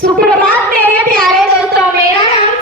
सुप्रभात मेरे प्यारे दोस्तों मेरा नाम